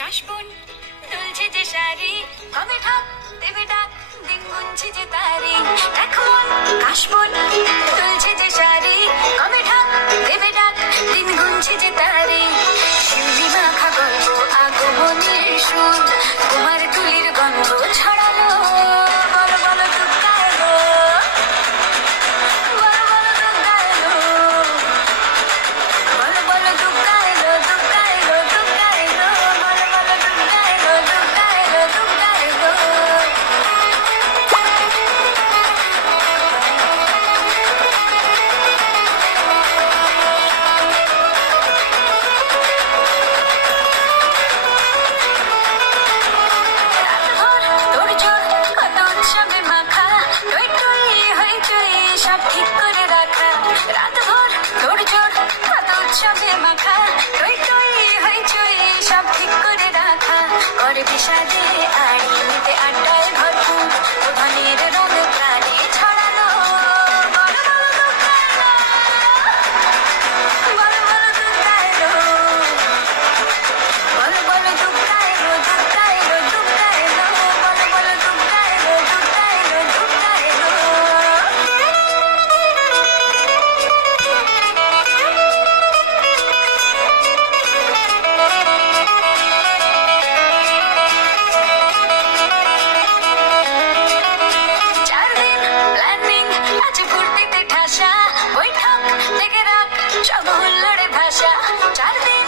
কাশবন দুলছে যে শাড়ি, কবে ঠাক দেবে ডাক, দিন গুনছে যে তারি। এখন কাশবন দুলছে যে শাড়ি, কবে ঠাক দেবে ডাক, দিন গুনছে যে তারি। শিউলি মাখা গল্প আগমনের সুর, তোমার তুলির গন্ধ ছড়ালো। বলো বলো দুর্গা এলো, বলো বলো দুর্গা এলো, বলো বলো দুর্গা এলো, দুর্গা এলো, দুর্গা এলো, বলো বলো দুর্গা এলো, দুর্গা এলো, দুর্গা এলো। রাতভর তোড়জোড়, কত উৎসবে মাখা, টই টই হইচই সব ঠিক করে রাখা। রাতভর তোড়জোড়, কত উৎসবে মাখা, টই টই হইচই সব ঠিক করে রাখা। করে বিষাদে আড়ি নিতে আড্ডায় ভরপুর, প্রধানের রঙ প্রাণে ছড়ালো। বলো বলো দুর্গা এলো, বলো বলো দুর্গা এলো, বলো বলো দুর্গা এলো, দুর্গা এলো, দুর্গা এলো, বলো বলো দুর্গা এলো, দুর্গা এলো, দুর্গা এলো। চার দিন প্ল্যানিং আছে ফুর্তিতে ঠাসা, বৈঠক থেকে রাখ সব হুল্লোড়ে ভাষা। 4 দিন